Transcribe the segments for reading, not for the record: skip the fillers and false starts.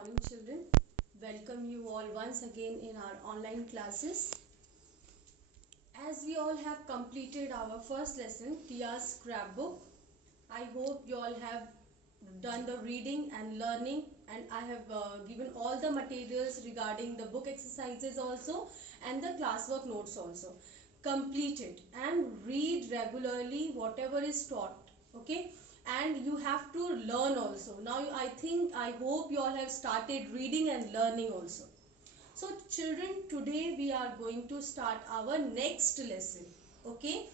morning, children. Welcome you all once again in our online classes. As we all have completed our first lesson, Tia's scrapbook, I hope you all have done the reading and learning, and I have given all the materials regarding the book exercises also and the classwork notes also. Complete it and read regularly whatever is taught. Okay, and you have to learn also. Now I hope you all have started reading and learning also. So children, today we are going to start our next lesson. Okay,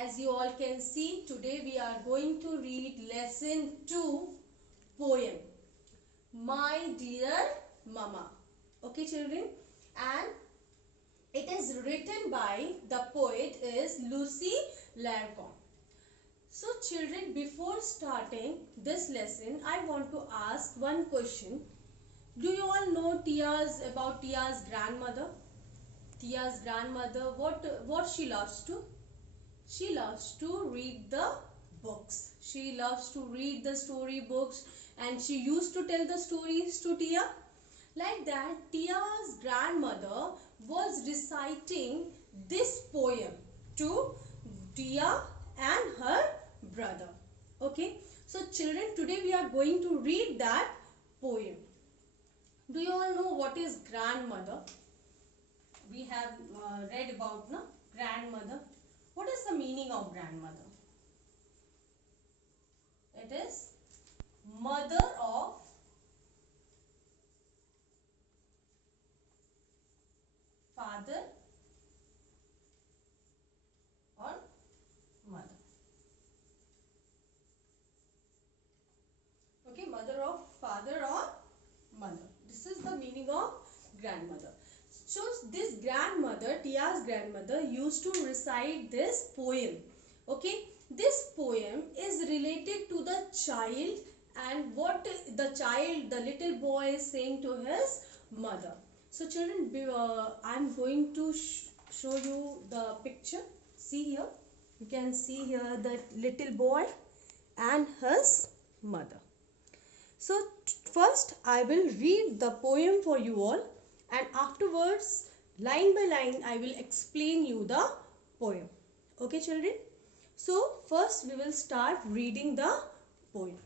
as you all can see, today we are going to read lesson 2, poem, My Dear Mama. Okay children, and it is written by the poet is Lucy Larcom. So children, before starting this lesson, I want to ask one question. Do you all know Tia's grandmother? Tia's grandmother, what she loves to? She loves to read the books. She loves to read the story books, and she used to tell the stories to Tia. Like that, Tia's grandmother was reciting this poem to Tia and her brother. Okay, so children, today we are going to read that poem. Do you all know what is grandmother? We have read about grandmother. What is the meaning of grandmother? It is mother of father or mother. Okay, mother of father or mother. This is the meaning of grandmother. So this grandmother, Tia's grandmother, used to recite this poem. Okay, this poem is related to the child and what the little boy is saying to his mother. So children, I am going to show you the picture. See here, you can see here the little boy and his mother. So first I will read the poem for you all, and afterwards line by line I will explain you the poem. Okay children? So first we will start reading the poem.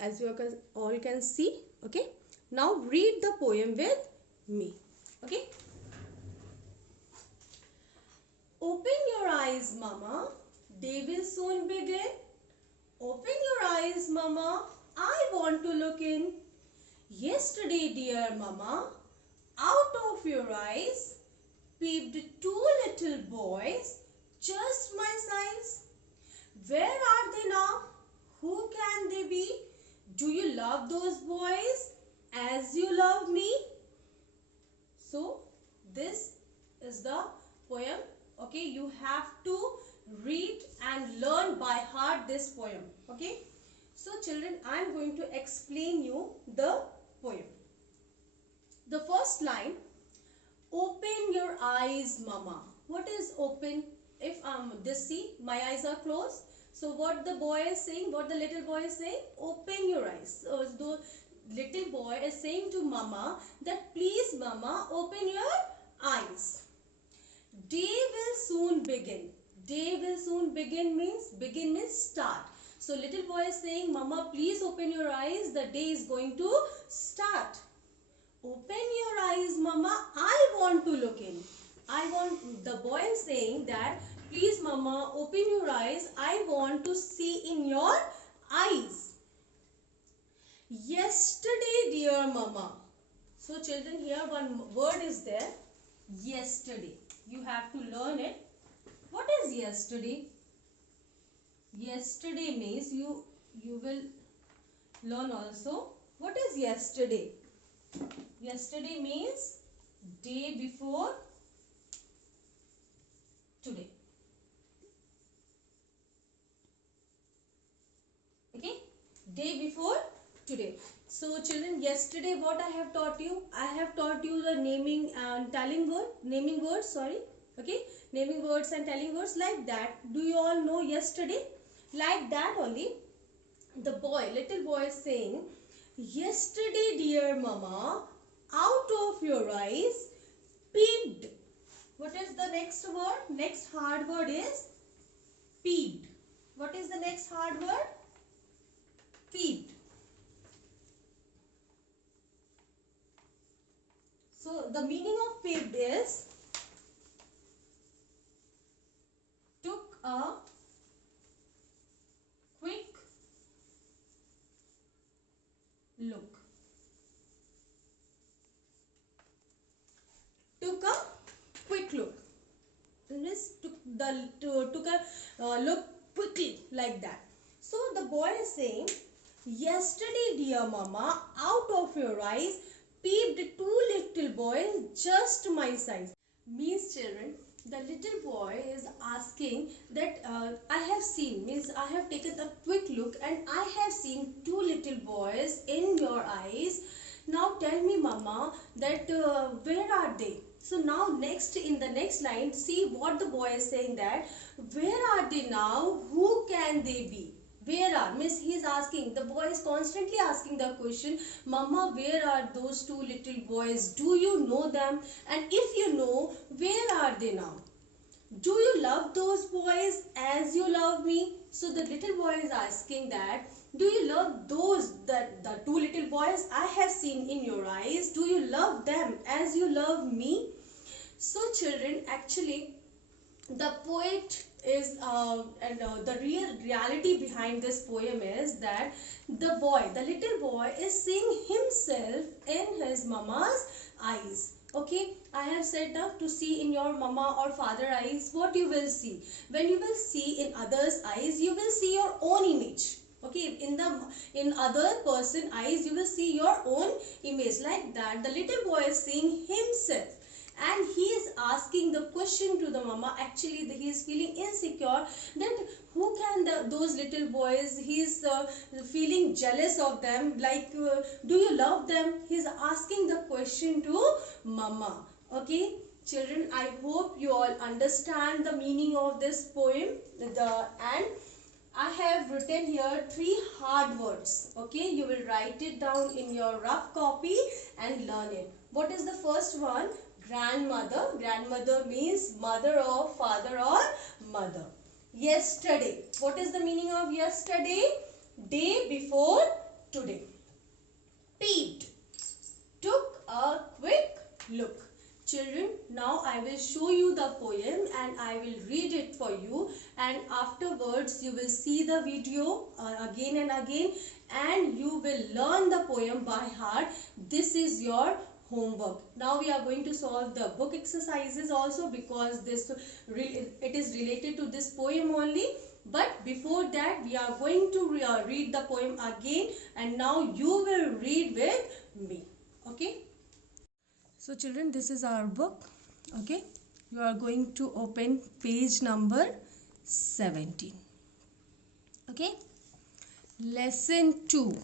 As you all can see. Okay. Now read the poem with me. Okay. Open your eyes, Mama. Day will soon begin. Open your eyes, Mama. I want to look in. Yesterday, dear Mama, out of your eyes peeped two little boys, just my size. Where are they now? Who can they be? Do you love those boys as you love me? So, this is the poem. Okay, you have to read and learn by heart this poem. Okay, so children, I am going to explain you the poem. The first line, open your eyes, Mama. What is open? If this, see, my eyes are closed. So what the boy is saying, what the little boy is saying, open your eyes. So the little boy is saying to Mama that please Mama, open your eyes. Day will soon begin. Day will soon begin means start. So little boy is saying, Mama, please open your eyes. The day is going to start. Open your eyes, Mama. I want to look in. The boy is saying that, please Mama, open your eyes. I want to see in your eyes. Yesterday, dear Mama. So children, here one word is there. Yesterday. You have to learn it. What is yesterday? Yesterday means you will learn also. What is yesterday? Yesterday means day before today. Okay? Day before today. So children, yesterday what I have taught you? I have taught you the naming and telling word, naming words, sorry. Okay? Naming words and telling words like that. Do you all know yesterday? Like that only, the boy, little boy is saying Yesterday, dear mama, out of your eyes peeped. What is the next word? Next hard word is peeped. What is the next hard word? Peeped. So the meaning of peeped is took a quick look. Took a quick look. This took a look quickly like that. So the boy is saying, yesterday, dear mama, out of your eyes peeped two little boys just my size. Means children, the little boy is asking that I have seen, means I have taken a quick look and I have seen two little boys in your eyes. Now tell me mama that where are they? So now next, in the next line, see what the boy is saying, that where are they now? Who can they be? Where are? Means he is asking, the boy is constantly asking the question, mama, where are those two little boys? Do you know them? And if you know, where are they now? Do you love those boys as you love me? So the little boy is asking that, do you love the two little boys I have seen in your eyes? Do you love them as you love me? So children, actually the poet is the real reality behind this poem is that the little boy is seeing himself in his mama's eyes. Okay, I have said now, to see in your mama or father eyes, what you will see? When you will see in others eyes, you will see your own image. Okay, in other person eyes, you will see your own image. Like that, the little boy is seeing himself and he is asking the question to the mama. Actually he is feeling insecure that who can those little boys, he is feeling jealous of them, like do you love them? He is asking the question to mama. Okay children, I hope you all understand the meaning of this poem. And I have written here 3 hard words. Okay, you will write it down in your rough copy and learn it. What is the first one? Grandmother. Grandmother means mother of father or mother. Yesterday. What is the meaning of yesterday? Day before today. Peeped. Took a quick look. Children, now I will show you the poem and I will read it for you, and afterwards you will see the video again and again and you will learn the poem by heart. This is your homework. Now we are going to solve the book exercises also, because it is related to this poem only. But before that we are going to read the poem again, and now you will read with me. Okay. So children, this is our book. Okay, you are going to open page number 17. Okay, lesson 2,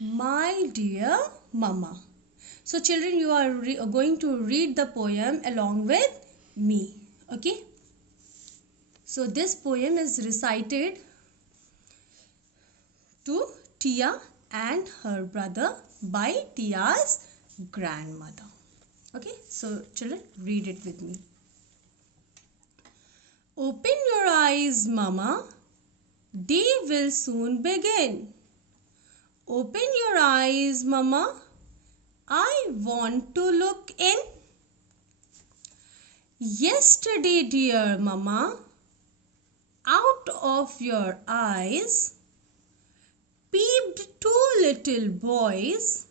my dear mama. So children, you are going to read the poem along with me. Okay, so this poem is recited to Tia and her brother by Tia's grandmother. Okay, so children, read it with me. Open your eyes, mama. Day will soon begin. Open your eyes, mama. I want to look in. Yesterday, dear mama, out of your eyes peeped 2 little boys,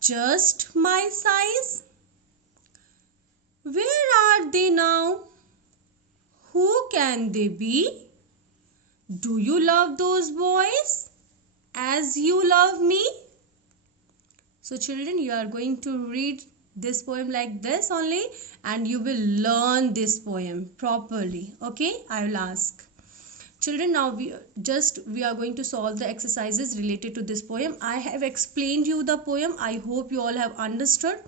just my size. Where are they now? Who can they be? Do you love those boys as you love me? So children, you are going to read this poem like this only, and you will learn this poem properly. Okay, I will ask. Children, now we are going to solve the exercises related to this poem. I have explained you the poem. I hope you all have understood.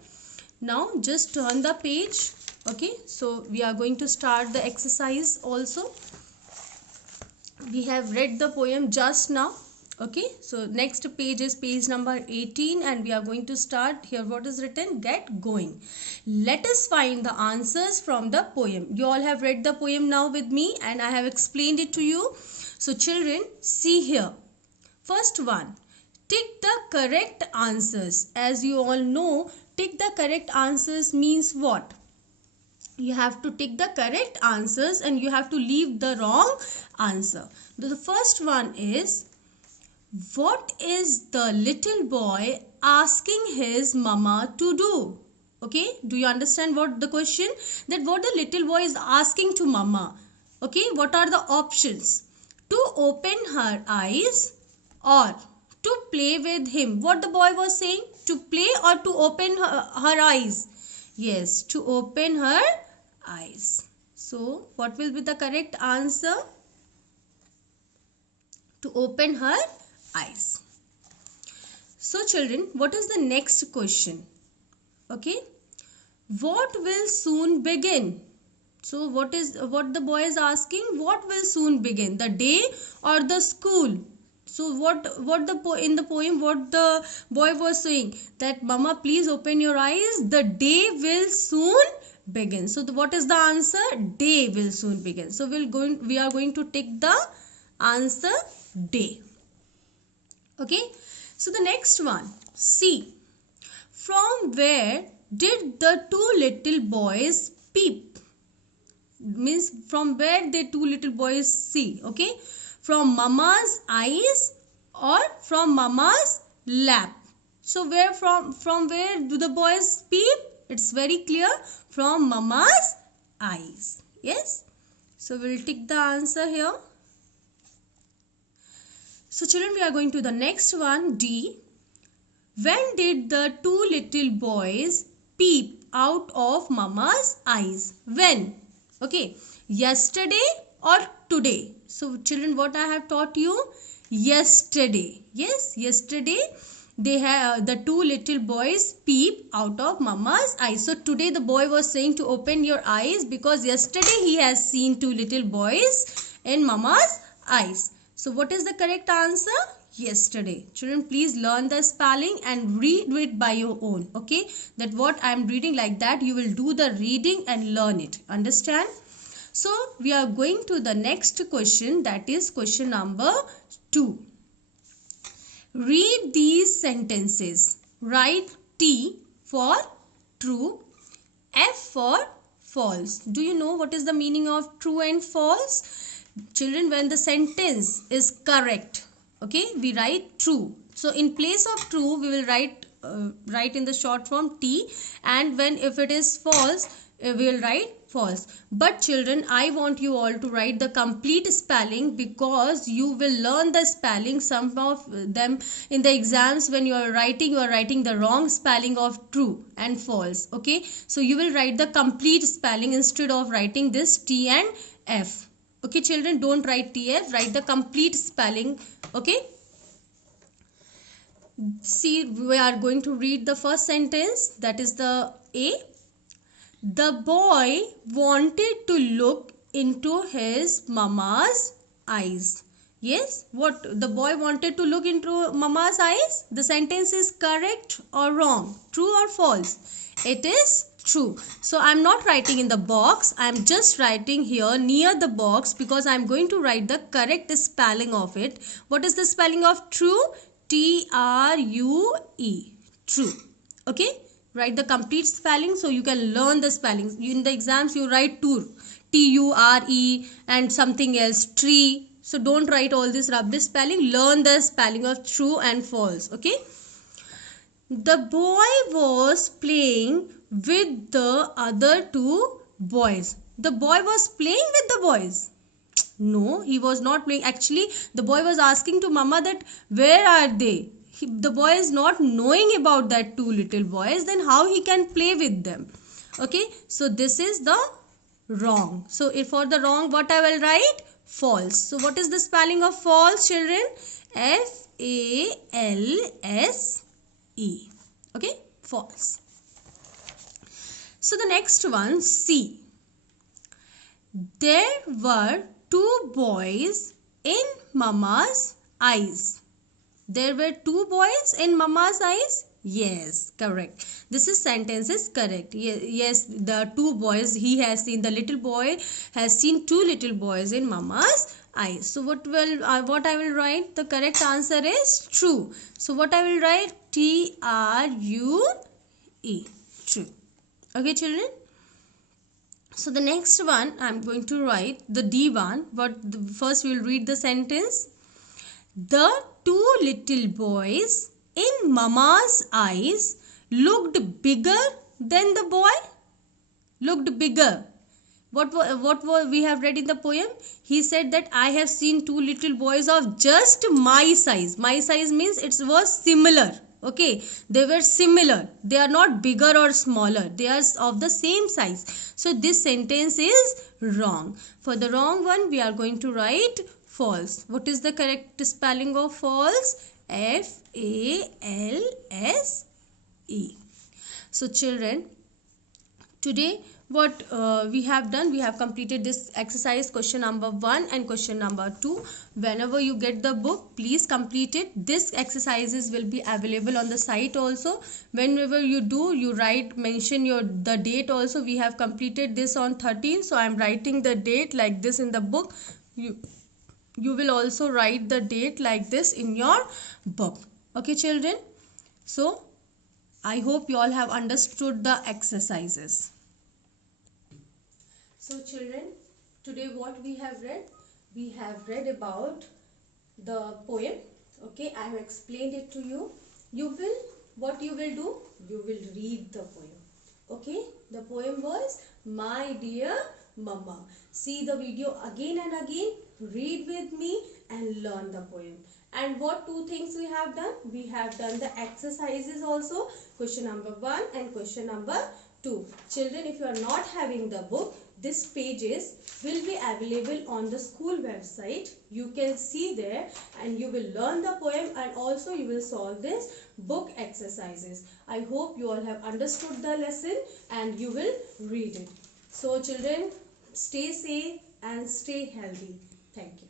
Now just turn the page. Okay, so we are going to start the exercise also. We have read the poem just now. Okay, so next page is page number 18 and we are going to start here. What is written? Get going. Let us find the answers from the poem. You all have read the poem now with me and I have explained it to you. So children, see here. First one, tick the correct answers. As you all know, tick the correct answers means what? You have to tick the correct answers and you have to leave the wrong answer. The first one is, what is the little boy asking his mama to do? Okay, do you understand what the question? That what the little boy is asking to mama. Okay, what are the options? To open her eyes or to play with him. What the boy was saying? To play or to open her eyes? Yes, to open her eyes. So, what will be the correct answer? To open her eyes. So children, what is the next question? Okay, what will soon begin? So what the boy is asking? What will soon begin? The day or the school? So in the poem what the boy was saying, that mama please open your eyes, the day will soon begin. So what is the answer? Day will soon begin. So we are going to take the answer day. Okay, so the next one, see, from where did the two little boys peep? Means from where the two little boys see? Okay, from mama's eyes or from mama's lap? So from where do the boys peep? It's very clear, from mama's eyes. Yes, so we'll tick the answer here. So children, we are going to the next one, D. When did the two little boys peep out of mama's eyes? When? Okay, yesterday or today? So children, what I have taught you? Yesterday. Yes, yesterday the two little boys peep out of mama's eyes. So today the boy was saying to open your eyes because yesterday he has seen two little boys in mama's eyes. So what is the correct answer? Yesterday. Children, please learn the spelling and read it by your own. Okay, that what I am reading, like that you will do the reading and learn it. Understand? So we are going to the next question, that is question number 2. Read these sentences. Write T for true, F for false. Do you know what is the meaning of true and false? Children, when the sentence is correct, okay, we write true. So in place of true we will write in the short form T, and when if it is false we will write false. But children, I want you all to write the complete spelling, because you will learn the spelling, some of them in the exams. When you are writing the wrong spelling of true and false. Okay, so you will write the complete spelling instead of writing this T and F. Okay children, don't write TF, write the complete spelling. Okay, see, we are going to read the first sentence, that is the A. The boy wanted to look into his mama's eyes. Yes, what the boy wanted to look into mama's eyes? The sentence is correct or wrong? True or false? It is true. So I am not writing in the box. I am just writing here near the box, because I am going to write the correct spelling of it. What is the spelling of true? T-R-U-E. True. Okay. Write the complete spelling so you can learn the spellings. In the exams you write tour, T-U-R-E, and something else, tree. So don't write all this rubbish spelling. Learn the spelling of true and false. Okay. The boy was playing with the other two boys. The boy was playing with the boys. No, he was not playing. Actually, the boy was asking to mama that where are they? The boy is not knowing about that two little boys. Then how he can play with them? Okay, so this is the wrong. So if for the wrong, what I will write? False. So what is the spelling of false, children? F-A-L-S-E. Okay, false. So the next one, C. There were two boys in mama's eyes. There were two boys in Mama's eyes. Yes, correct. This is sentence is correct. Yes, the two boys he has seen. The little boy has seen two little boys in Mama's eyes. So what I will write? The correct answer is true. So what I will write? TRUE. True. Okay, children. So the next one I am going to write the D one. But first we will read the sentence. The two little boys in Mama's eyes looked bigger than the boy. Looked bigger. What we have read in the poem? He said that I have seen two little boys of just my size. My size means it was similar. Okay, they were similar. They are not bigger or smaller. They are of the same size. So this sentence is wrong. For the wrong one, we are going to write false. What is the correct spelling of false? FALSE. So children, today what we have done, we have completed this exercise question number 1 and question number 2. Whenever you get the book, please complete it. This exercises will be available on the site also. Whenever you do, you write, mention the date also. We have completed this on 13, so I am writing the date like this in the book. You will also write the date like this in your book. Okay, children? So I hope you all have understood the exercises. So children, today what we have read? We have read about the poem. Okay, I have explained it to you. What you will do? You will read the poem. Okay, the poem was My Dear Mama. See the video again and again, read with me and learn the poem. And what two things we have done? We have done the exercises also, question number 1 and question number 2. Children, if you are not having the book, this pages will be available on the school website. You can see there and you will learn the poem and also you will solve this book exercises. I hope you all have understood the lesson and you will read it. So children, stay safe and stay healthy. Thank you.